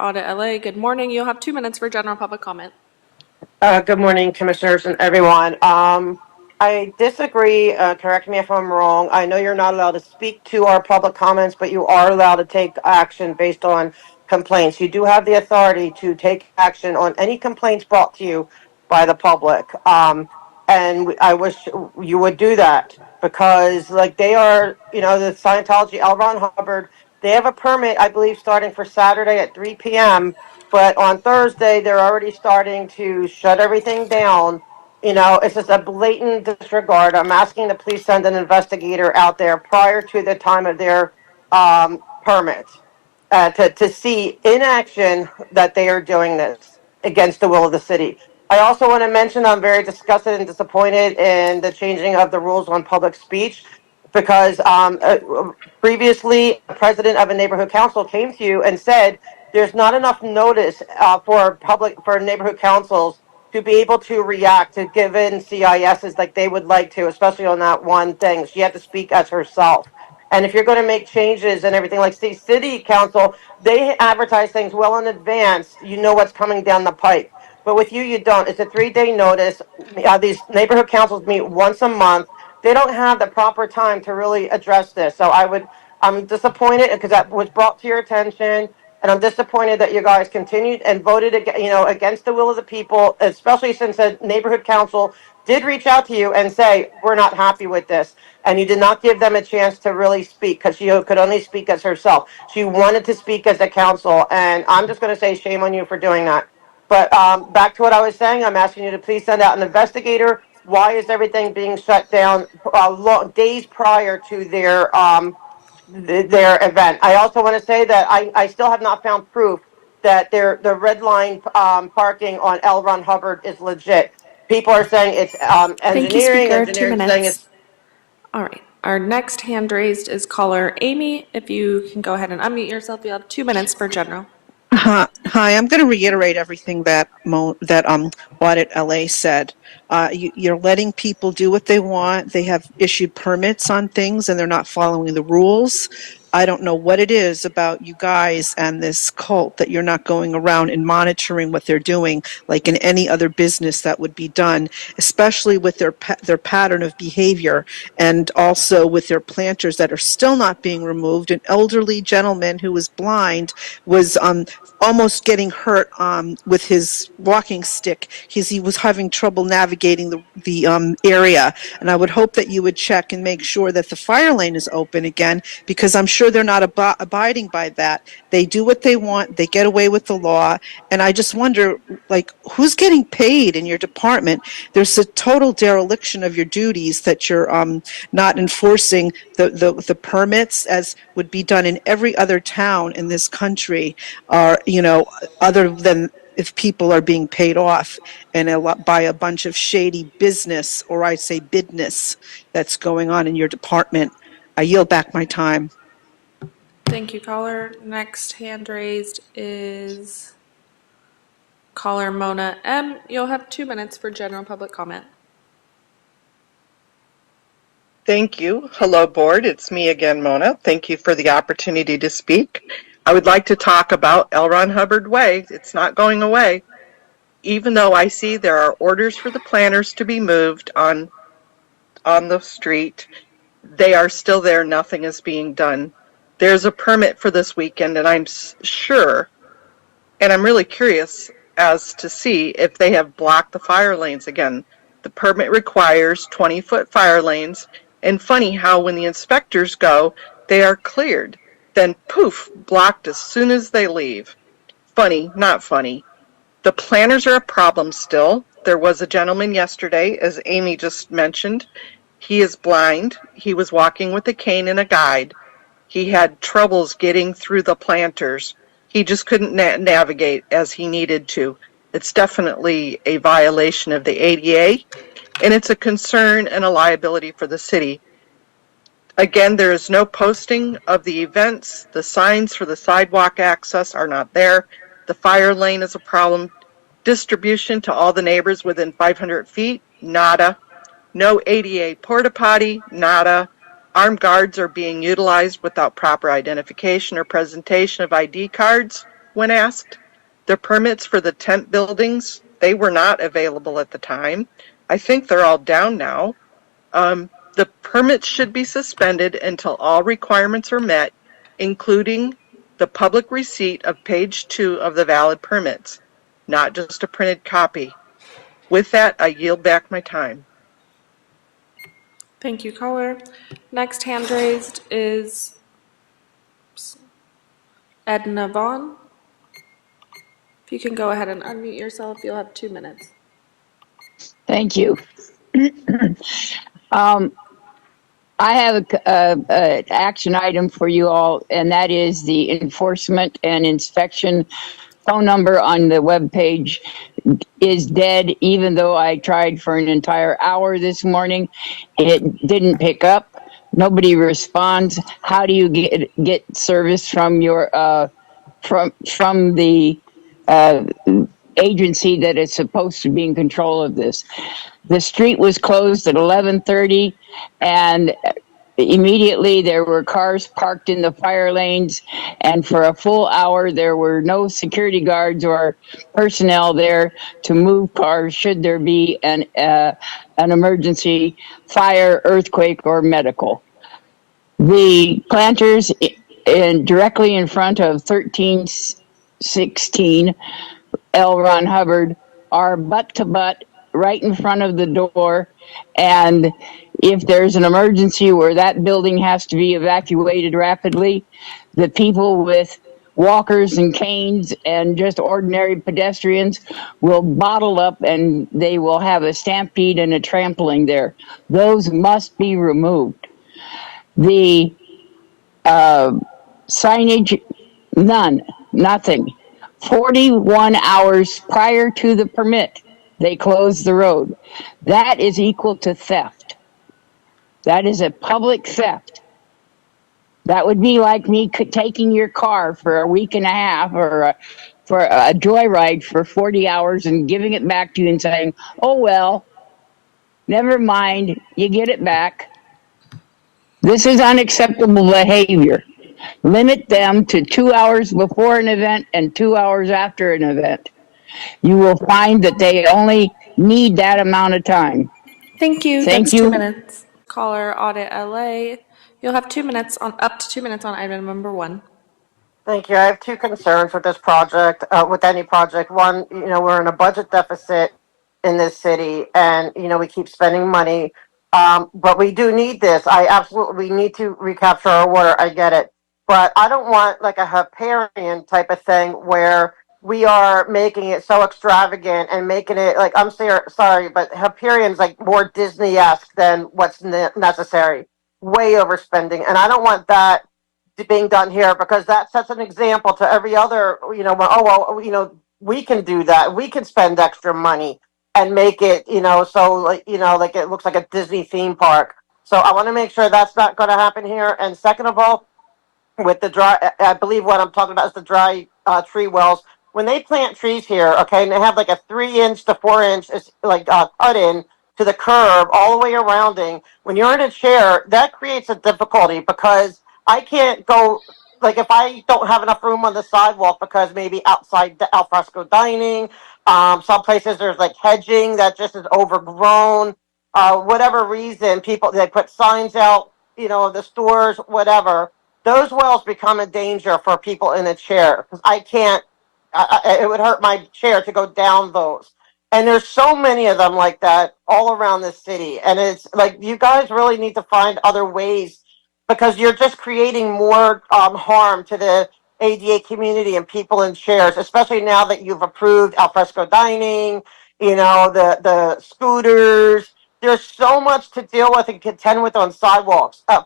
Audit LA. Good morning. You'll have 2 minutes for general public comment. Good morning, commissioners and everyone. I disagree. Correct me if I'm wrong. I know you're not allowed to speak to our public comments, but you are allowed to take action based on complaints. You do have the authority to take action on any complaints brought to you by the public. And I wish you would do that because, like, they are, the Scientology, L. Ron Hubbard, they have a permit, I believe, starting for Saturday at 3 p.m. But on Thursday, they're already starting to shut everything down. It's just a blatant disregard. I'm asking the police send an investigator out there prior to the time of their permit to see in action that they are doing this against the will of the city. I also want to mention I'm very disgusted and disappointed in the changing of the rules on public speech because previously, the president of a neighborhood council came to you and said there's not enough notice for neighborhood councils to be able to react to given CISs like they would like to, especially on that one thing. She had to speak as herself. And if you're going to make changes and everything, like city council, they advertise things well in advance. You know what's coming down the pipe. But with you, you don't. It's a 3-day notice. These neighborhood councils meet once a month. They don't have the proper time to really address this. So I'm disappointed because that was brought to your attention. And I'm disappointed that you guys continued and voted, against the will of the people, especially since the neighborhood council did reach out to you and say, we're not happy with this. And you did not give them a chance to really speak because she could only speak as herself. She wanted to speak as a council. And I'm just going to say shame on you for doing that. But back to what I was saying, I'm asking you to please send out an investigator. Why is everything being shut down days prior to their event? I also want to say that I still have not found proof that the red line parking on L. Ron Hubbard is legit. People are saying it's Thank you, engineering. Speaker. 2 Engineering saying minutes. it's. All right. Our next hand raised is caller Amy. If you can go ahead and unmute yourself, you have 2 minutes for general. Hi, I'm going to reiterate everything that Audit LA said. You're letting people do what they want. They have issued permits on things and they're not following the rules. I don't know what it is about you guys and this cult that you're not going around and monitoring what they're doing like in any other business that would be done, especially with their pattern of behavior and also with their planters that are still not being removed. An elderly gentleman who was blind was almost getting hurt with his walking stick. He was having trouble navigating the area, and I would hope that you would check and make sure that the fire lane is open again, because I'm sure they're not abiding by that. They do what they want. They get away with the law, and I just wonder, like, who's getting paid in your department? There's a total dereliction of your duties that you're not enforcing the permits as would be done in every other town in this country, other than if people are being paid off and by a bunch of shady business, or I say bidness, that's going on in your department. I yield back my time. Thank you, caller. Next hand raised is caller Mona M. You'll have 2 minutes for general public comment. Thank you. Hello, board. It's me again, Mona. Thank you for the opportunity to speak. I would like to talk about L. Ron Hubbard Way. It's not going away. Even though I see there are orders for the planters to be moved on the street, they are still there. Nothing is being done. There's a permit for this weekend, and I'm sure, and I'm really curious as to see if they have blocked the fire lanes again. The permit requires 20-foot fire lanes, and funny how when the inspectors go, they are cleared. Then poof, blocked as soon as they leave. Funny, not funny. The planners are a problem still. There was a gentleman yesterday, as Amy just mentioned. He is blind. He was walking with a cane and a guide. He had troubles getting through the planters. He just couldn't navigate as he needed to. It's definitely a violation of the ADA, and it's a concern and a liability for the city. Again, there is no posting of the events. The signs for the sidewalk access are not there. The fire lane is a problem. Distribution to all the neighbors within 500 feet, nada. No ADA porta potty, nada. Armed guards are being utilized without proper identification or presentation of ID cards, when asked. The permits for the tent buildings, they were not available at the time. I think they're all down now. The permits should be suspended until all requirements are met, including the public receipt of page 2 of the valid permits, not just a printed copy. With that, I yield back my time. Thank you, caller. Next hand raised is Edna Vaughn. If you can go ahead and unmute yourself, you'll have 2 minutes. Thank you. I have a action item for you all, and that is the enforcement and inspection phone number on the webpage is dead, even though I tried for an entire hour this morning. It didn't pick up. Nobody responds. How do you get service from your from the agency that is supposed to be in control of this? The street was closed at 11:30, and immediately there were cars parked in the fire lanes, and for a full hour there were no security guards or personnel there to move cars should there be an emergency, fire, earthquake, or medical. The planters directly in front of 1316 L. Ron Hubbard are butt to butt right in front of the door. And if there's an emergency where that building has to be evacuated rapidly, the people with walkers and canes and just ordinary pedestrians will bottle up and they will have a stampede and a trampling there. Those must be removed. The signage, none, nothing. 41 hours prior to the permit, they closed the road. That is equal to theft. That is a public theft. That would be like me taking your car for a week and a half or for a joyride for 40 hours and giving it back to you and saying, oh, well, never mind, you get it back. This is unacceptable behavior. Limit them to 2 hours before an event and 2 hours after an event. You will find that they only need that amount of time. Thank you. Thank That's you. 2 minutes. Caller Audit LA. You'll have 2 minutes on up to 2 minutes on item number 1. Thank you. I have two concerns with this project, with any project. One, we're in a budget deficit in this city, and we keep spending money, but we do need this. We need to recapture our water. I get it, but I don't want like a Hyperion type of thing where we are making it so extravagant and making it like sorry, but Hyperion's like more Disney-esque than what's necessary. Way overspending, and I don't want that being done here because that sets an example to every other, we can do that. We can spend extra money and make it, so like it looks like a Disney theme park. So I want to make sure that's not going to happen here. And second of all, with the dry, I believe what I'm talking about is the dry tree wells. When they plant trees here, okay, and they have like a 3-inch to 4-inch cut in to the curb all the way arounding. When you're in a chair, that creates a difficulty because I can't go, like if I don't have enough room on the sidewalk because maybe outside the alfresco dining, some places there's like hedging that just is overgrown, whatever reason, people, they put signs out, the stores, whatever. Those wells become a danger for people in a chair because I can't, it would hurt my chair to go down those. And there's so many of them like that all around the city. And it's like, you guys really need to find other ways because you're just creating more harm to the ADA community and people in chairs, especially now that you've approved alfresco dining, the scooters. There's so much to deal with and contend with on sidewalks. A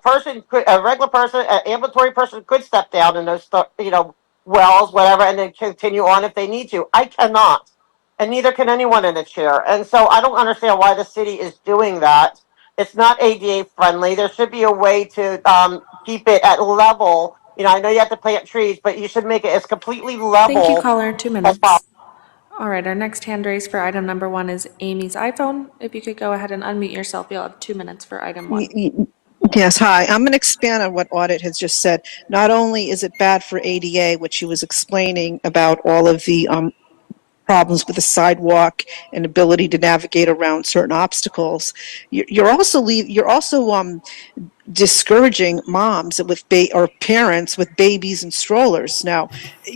regular person, an ambulatory person could step down in those, wells, whatever, and then continue on if they need to. I cannot, and neither can anyone in a chair. And so I don't understand why the city is doing that. It's not ADA friendly. There should be a way to keep it at level. I know you have to plant trees, but you should make it as completely level. Thank you, caller. 2 minutes. All right, our next hand raised for item number 1 is Amy's iPhone. If you could go ahead and unmute yourself, you'll have 2 minutes for item 1. Yes, hi. I'm going to expand on what Audit has just said. Not only is it bad for ADA, which she was explaining about all of the problems with the sidewalk and ability to navigate around certain obstacles, you're also discouraging moms or parents with babies and strollers. Now,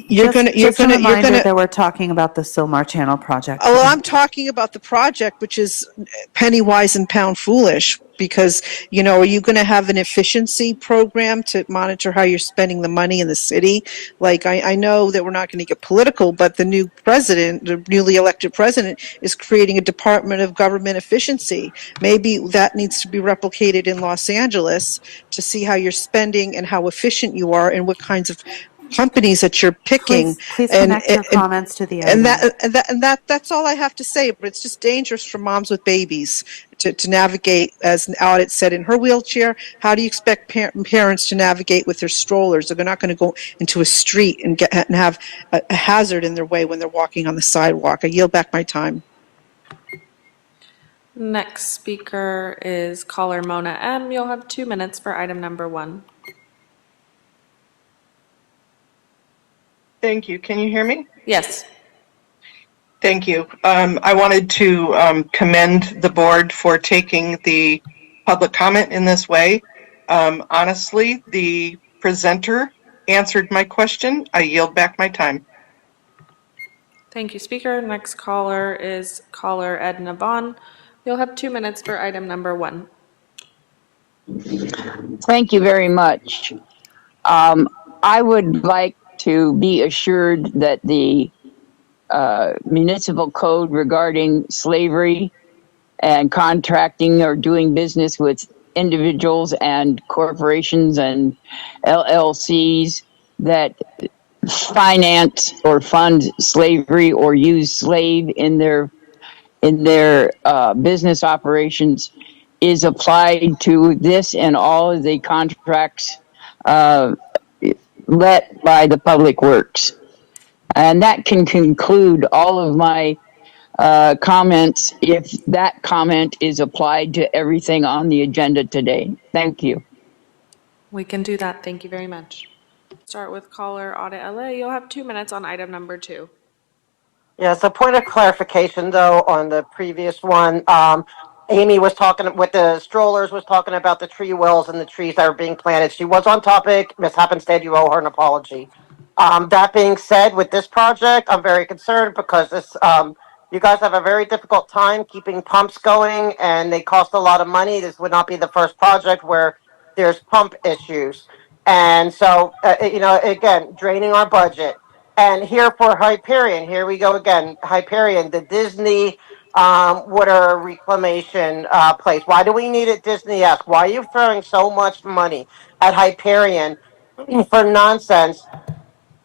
Just a reminder that we're talking about the Silmar Channel project Oh, well, today. I'm talking about the project, which is penny wise and pound foolish, because, are you going to have an efficiency program to monitor how you're spending the money in the city? Like, I know that we're not going to get political, but the newly elected president is creating a Department of Government Efficiency. Maybe that needs to be replicated in Los Angeles to see how you're spending and how efficient you are and what kinds of companies that you're picking. Please and, connect your and comments to the and item. that's all I have to say. But it's just dangerous for moms with babies to navigate, as Audit said, in her wheelchair. How do you expect parents to navigate with their strollers? They're not going to go into a street and have a hazard in their way when they're walking on the sidewalk. I yield back my time. Next speaker is caller Mona M. You'll have 2 minutes for item number 1. Thank you. Can you hear me? Yes. Thank you. I wanted to commend the board for taking the public comment in this way. Honestly, the presenter answered my question. I yield back my time. Thank you, speaker. Next caller is caller Edna Bond. You'll have 2 minutes for item number 1. Thank you very much. I would like to be assured that the municipal code regarding slavery and contracting or doing business with individuals and corporations and LLCs that finance or fund slavery or use slave in their business operations is applied to this and all of the contracts uh, let by the Public Works. And that can conclude all of my comments if that comment is applied to everything on the agenda today. Thank you. We can do that. Thank you very much. Start with caller Audit LA. You'll have 2 minutes on item number 2. Yeah, so point of clarification though on the previous one. Amy was talking with the strollers, was talking about the tree wills and the trees that are being planted. She was on topic. Miss Happenstead, you owe her an apology. That being said, with this project, I'm very concerned because you guys have a very difficult time keeping pumps going and they cost a lot of money. This would not be the first project where there's pump issues. And so, again, draining our budget. And here for Hyperion, here we go again. Hyperion, the Disney water reclamation place. Why do we need it Disney-esque? Why are you throwing so much money at Hyperion for nonsense,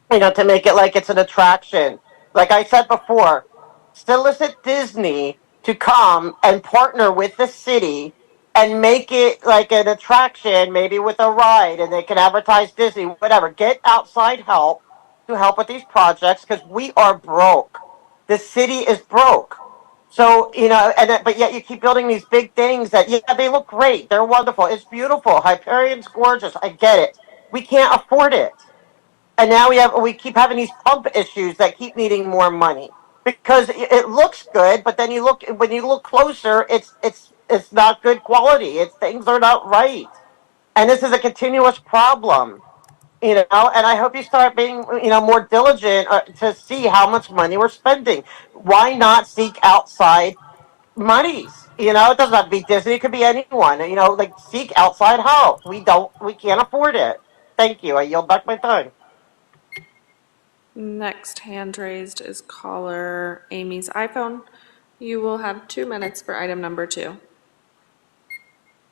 to make it like it's an attraction? Like I said before, solicit Disney to come and partner with the city and make it like an attraction, maybe with a ride, and they can advertise Disney, whatever. Get outside help to help with these projects because we are broke. The city is broke. So, but yet you keep building these big things that, yeah, they look great. They're wonderful. It's beautiful. Hyperion's gorgeous. I get it. We can't afford it. And now we keep having these pump issues that keep needing more money because it looks good, but then when you look closer, it's not good quality. Things are not right. And this is a continuous problem. And I hope you start being, more diligent to see how much money we're spending. Why not seek outside monies? It doesn't have to be Disney. It could be anyone. Like seek outside help. We can't afford it. Thank you. I yield back my time. Next hand raised is caller Amy's iPhone. You will have 2 minutes for item number 2.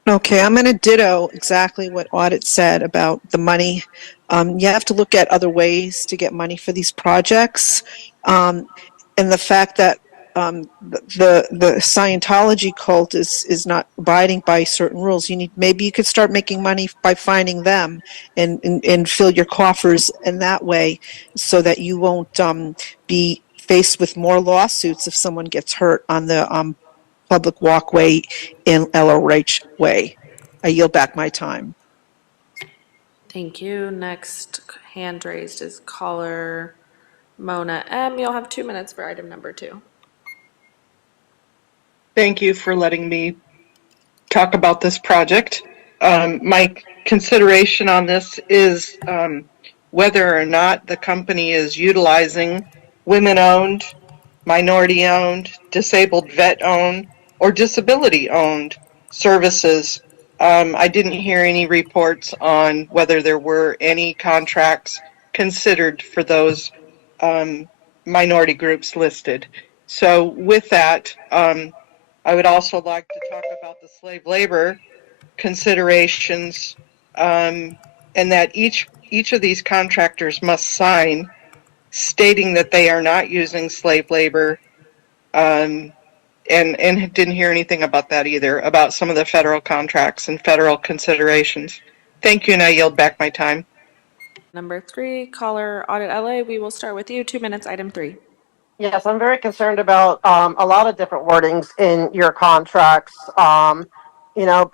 Okay, I'm going to ditto exactly what Audit said about the money. You have to look at other ways to get money for these projects. And the fact that the Scientology cult is not abiding by certain rules. Maybe you could start making money by finding them and fill your coffers in that way so that you won't be faced with more lawsuits if someone gets hurt on the public walkway in LRH Way. I yield back my time. Thank you. Next hand raised is caller Mona M. You'll have 2 minutes for item number 2. Thank you for letting me talk about this project. My consideration on this is whether or not the company is utilizing women-owned, minority-owned, disabled vet-owned, or disability-owned services. I didn't hear any reports on whether there were any contracts considered for those minority groups listed. So with that, I would also like to talk about the slave labor considerations, and that each of these contractors must sign stating that they are not using slave labor, and didn't hear anything about that either, about some of the federal contracts and federal considerations. Thank you, and I yield back my time. Number 3, caller Audit LA. We will start with you. 2 minutes, item 3. Yes, I'm very concerned about a lot of different wordings in your contracts. You know,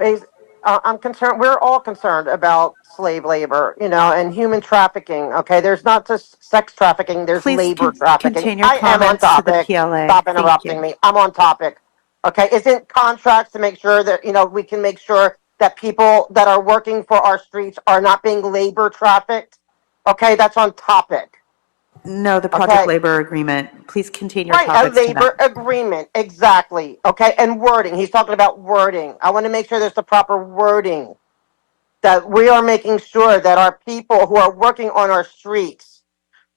I'm concerned. We're all concerned about slave labor, you know, and human trafficking. Okay, there's not just sex trafficking. There's Please labor trafficking. contain your I am on comments to the topic. PLA. Stop Thank interrupting you. me. I'm on topic. Okay, isn't contracts to make sure that, you know, we can make sure that people that are working for our streets are not being labor trafficked? Okay, that's on topic. No, the project Okay. labor agreement. Please contain your Right, a topics to labor that. agreement, exactly. Okay, and wording. He's talking about wording. I want to make sure there's the proper wording. That we are making sure that our people who are working on our streets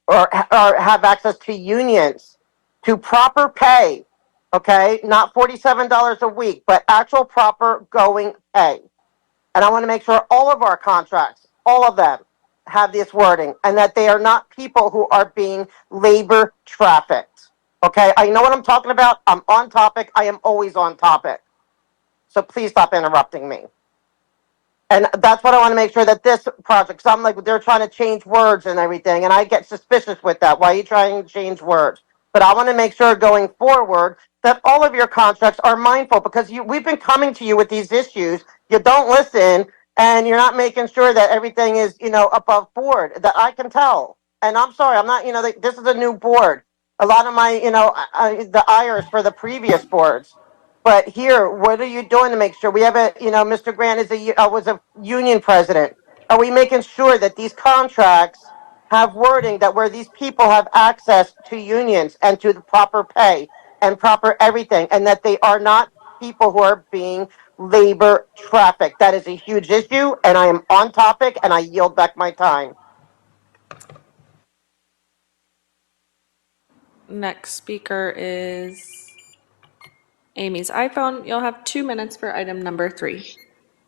or have access to unions, to proper pay. Okay, not $47 a week, but actual proper going pay. And I want to make sure all of our contracts, all of them, have this wording and that they are not people who are being labor trafficked. Okay, I know what I'm talking about. I'm on topic. I am always on topic. So please stop interrupting me. And that's what I want to make sure that this project, because I'm like, they're trying to change words and everything, and I get suspicious with that. Why are you trying to change words? But I want to make sure going forward that all of your contracts are mindful, because we've been coming to you with these issues. You don't listen, and you're not making sure that everything is, you know, above board, that I can tell. And I'm sorry, I'm not, you know, this is a new board. A lot of my, you know, the ires for the previous boards. But here, what are you doing to make sure we have a, you know, Mr. Grant is was a union president. Are we making sure that these contracts have wording that where these people have access to unions and to the proper pay and proper everything, and that they are not people who are being labor trafficked? That is a huge issue, and I am on topic, and I yield back my time. Next speaker is Amy's iPhone. You'll have 2 minutes for item number 3.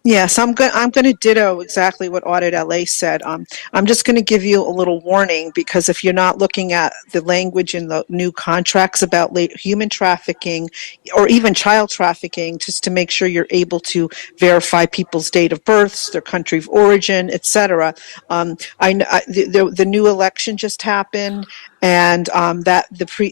Yes, I'm going to ditto exactly what Audit LA said. I'm just going to give you a little warning, because if you're not looking at the language in the new contracts about human trafficking or even child trafficking, just to make sure you're able to verify people's date of births, their country of origin, etc. The new election just happened, and when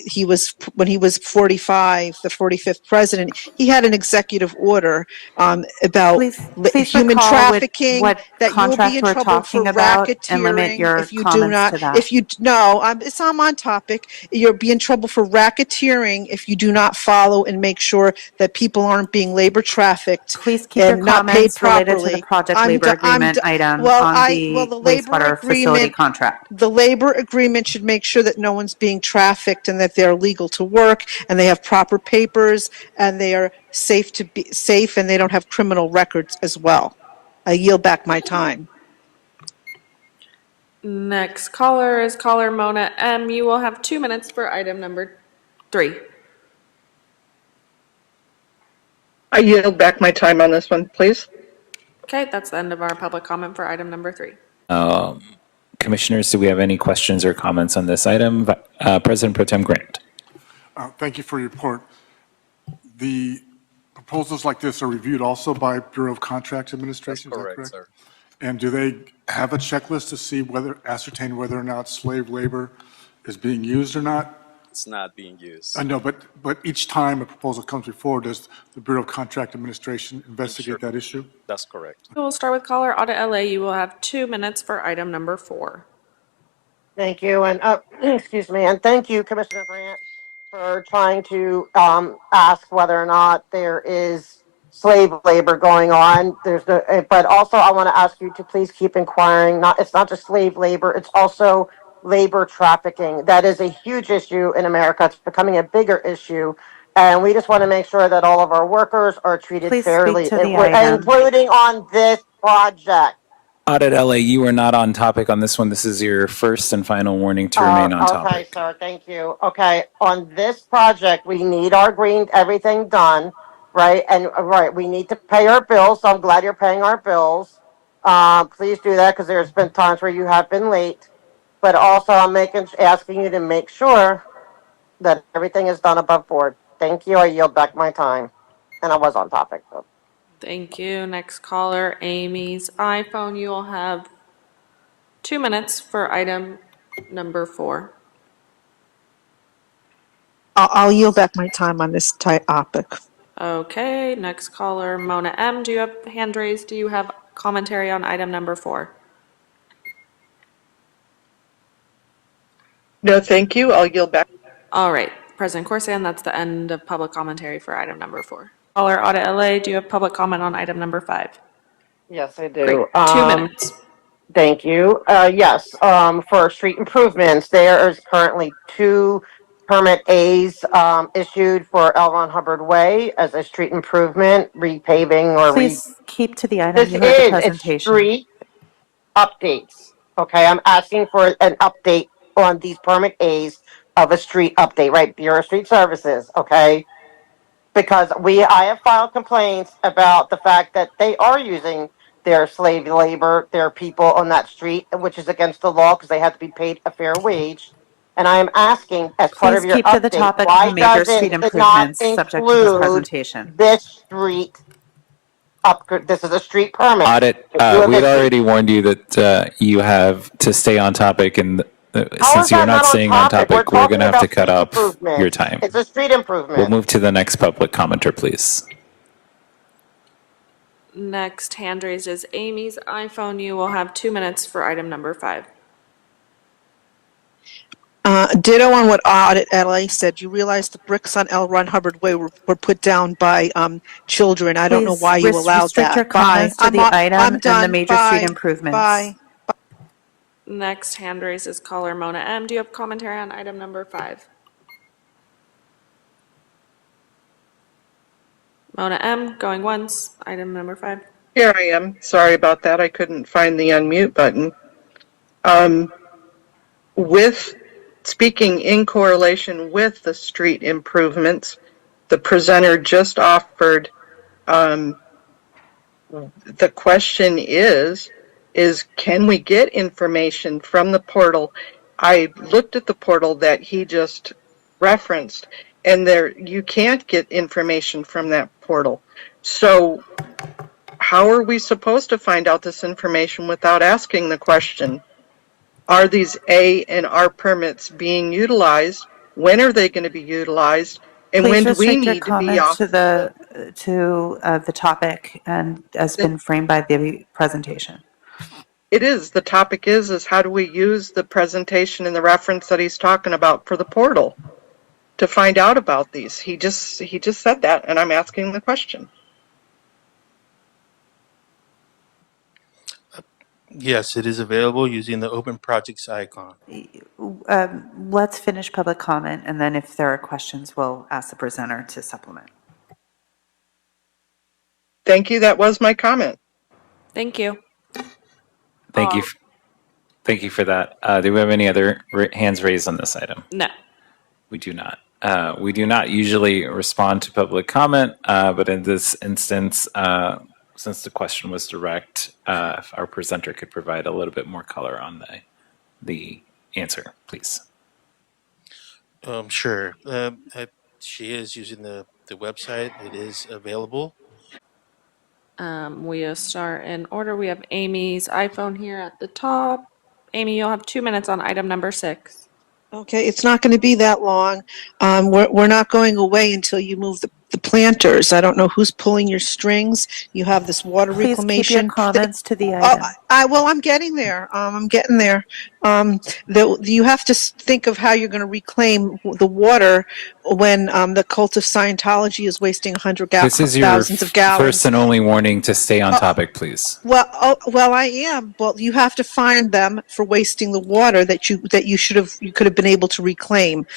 he was 45, the 45th president, he had an executive order about Please human recall trafficking, what that you will be contract in we're trouble for talking about and limit racketeering your if you do comments not, to that. I'm on topic. You'll be in trouble for racketeering if you do not follow and make sure that people aren't being labor trafficked Please keep your and not paid comments related to the properly. project labor agreement item on the The labor wastewater facility agreement, contract. the labor agreement should make sure that no one's being trafficked and that they're legal to work and they have proper papers and they are safe and they don't have criminal records as well. I yield back my time. Next caller is caller Mona M. You will have 2 minutes for item number 3. I yield back my time on this one, please. Okay, that's the end of our public comment for item number 3. Commissioners, do we have any questions or comments on this item? President Pro Tem Grant. Thank you for your report. The proposals like this are reviewed also by Bureau of Contracts Administration, is that correct? Sir. And do they have a checklist to see ascertain whether or not slave labor is being used or not? it's not being used. I know, but each time a proposal comes before, does the Bureau of Contract Administration Sure. investigate that issue? That's correct. We'll start with caller Audit LA. You will have 2 minutes for item number 4. Thank you, and excuse me, and thank you, Commissioner Grant, for trying to ask whether or not there is slave labor going on. There's no, but also I want to ask you to please keep inquiring. Not, it's not just slave labor; it's also labor trafficking. That is a huge issue in America. It's becoming a bigger issue, and we just want to make sure that all of our workers are treated Please speak fairly, to the item. including on this project. Audit LA, you are not on topic on this one. This is your first and final warning to remain on Okay, topic. sir, thank you. Okay, on this project, we need our green, everything done, right? And, right, we need to pay our bills, so I'm glad you're paying our bills. Please do that, because there's been times where you have been late. But also, asking you to make sure that everything is done above board. Thank you, I yield back my time. And I was on topic, so. Thank you. Next caller, Amy's iPhone. You will have 2 minutes for item number 4. I'll yield back my time on this topic. Okay, next caller, Mona M. Do you have hand raised? Do you have commentary on item number 4? No, thank you. I'll yield back. All right, President Corsan, that's the end of public commentary for item number 4. Caller Audit LA, do you have public comment on item number 5? Yes, I Great, do. 2 minutes. Thank you. Yes, for street improvements, there is currently 2 permit As, issued for L. Ron Hubbard Way as a street improvement, repaving or Please keep to the item. This You heard the it's presentation. street updates. Okay, I'm asking for an update on these permit As of a street update, right? Bureau of Street Services, okay? Because I have filed complaints about the fact that they are using their slave labor, their people on that street, which is against the law because they have to be paid a fair wage. And I am asking, as part Please of your keep to the update, topic why of major street doesn't it not improvements subject to this include presentation. this street upgrade? This is a street permit. Audit, You have we'd a- already warned you that you have to stay on topic, and How since is you're that not on staying on topic, we're talking going to have to about cut street off your improvements. time. It's a street improvement. We'll move to the next public commenter, please. Next hand raised is Amy's iPhone. You will have 2 minutes for item number 5. Ditto on what Audit LA said. You realize the bricks on L. Ron Hubbard Way were put down by children. I don't know Please why you allowed restrict that. your comments Bye. to the item I'm and the done. major street Bye. improvements. Bye. Next hand raised is caller Mona M. Do you have commentary on item number 5? Mona M, going once. Item number 5. Here I am. Sorry about that. I couldn't find the unmute button. With speaking in correlation with the street improvements, the presenter just offered, the question is can we get information from the portal? I looked at the portal that he just referenced, and there you can't get information from that portal. So how are we supposed to find out this information without asking the question? Are these A and R permits being utilized? When are they going to be utilized? And Please when do we restrict your need to be comments off? to the topic and as been framed by the presentation. It is. The topic is how do we use the presentation and the reference that he's talking about for the portal to find out about these? He just said that, and I'm asking the question. Yes, it is available using the Open Projects icon. Let's finish public comment, and then if there are questions, we'll ask the presenter to supplement. Thank you. That was my comment. Thank you. Thank you. Thank you for that. Do we have any other hands raised on this item? No. We do not. We do not usually respond to public comment, but in this instance, since the question was direct, if our presenter could provide a little bit more color on the answer, please. Sure. She is using the website. It is available. We'll start in order. We have Amy's iPhone here at the top. Amy, you'll have 2 minutes on item number 6. Okay, it's not going to be that long. We're not going away until you move the planters. I don't know who's pulling your strings. You have this water Please keep your reclamation. comments to the Oh, item. well, I'm getting there. I'm getting there. You have to think of how you're going to reclaim the water when the cult of Scientology is wasting This is your thousands of first gallons. and only warning to stay on Uh, topic, please. well, I am. Well, you have to find them for wasting the water that you could have been able to reclaim.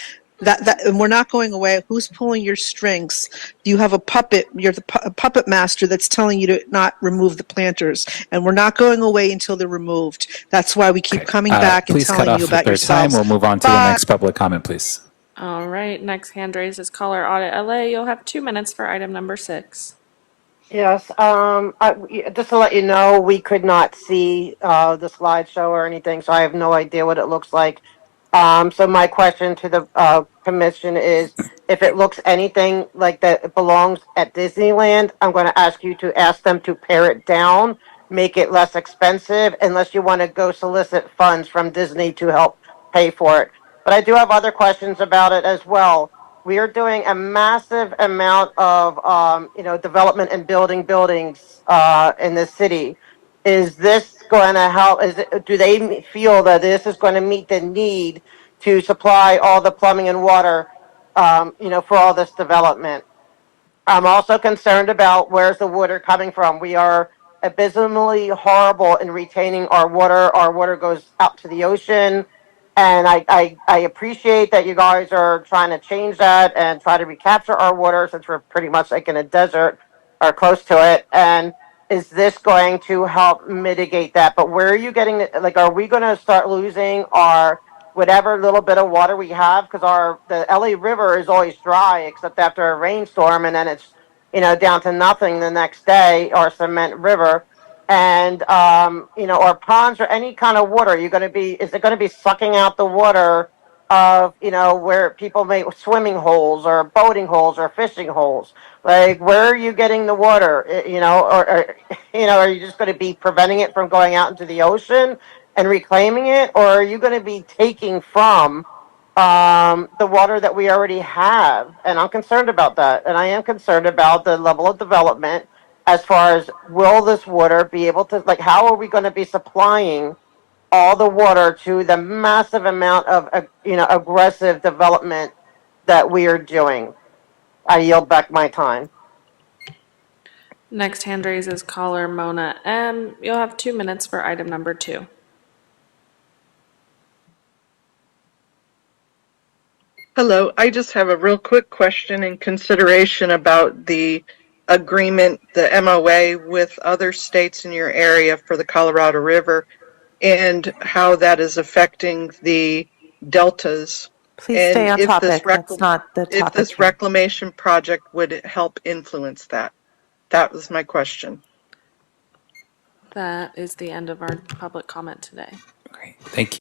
And we're not going away. Who's pulling your strings? You have a puppet. You're a puppet master that's telling you to not remove the planters, and we're not going away until they're removed. That's why we keep Okay. coming back and Please cut telling you off about their time. yourselves. We'll move on to the Bye. next public comment, please. All right, next hand raised is caller Audit LA. You'll have 2 minutes for item number 6. Yes, just to let you know, we could not see the slideshow or anything, so I have no idea what it looks like. So my question to the commission is, if it looks anything like that it belongs at Disneyland, I'm going to ask you to ask them to pare it down, make it less expensive, unless you want to go solicit funds from Disney to help pay for it. But I do have other questions about it as well. We are doing a massive amount of, development and building buildings in the city. Is this going to help? Do they feel that this is going to meet the need to supply all the plumbing and water, for all this development? I'm also concerned about where's the water coming from. We are abysmally horrible in retaining our water. Our water goes out to the ocean. And I appreciate that you guys are trying to change that and try to recapture our water since we're pretty much like in a desert or close to it. And is this going to help mitigate that? But where are you getting like, are we going to start losing our whatever little bit of water we have, because the LA River is always dry except after a rainstorm, and then it's down to nothing the next day, our cement river. And or ponds or any kind of water, is it going to be sucking out the water of where people make swimming holes or boating holes or fishing holes? Like, where are you getting the water? Or are you just going to be preventing it from going out into the ocean and reclaiming it, or are you going to be taking from the water that we already have? And I'm concerned about that. And I am concerned about the level of development as far as, will this water be able to, like, how are we going to be supplying all the water to the massive amount of, aggressive development that we are doing? I yield back my time. Next hand raised is caller Mona M. You'll have 2 minutes for item number 2. Hello, I just have a real quick question in consideration about the agreement, the MOA with other states in your area for the Colorado River, and how that is affecting the deltas. Please stay And on if this topic. That's not the if topic this here. reclamation project would help influence that. That was my question. That is the end of our public comment today. Great. Thank you.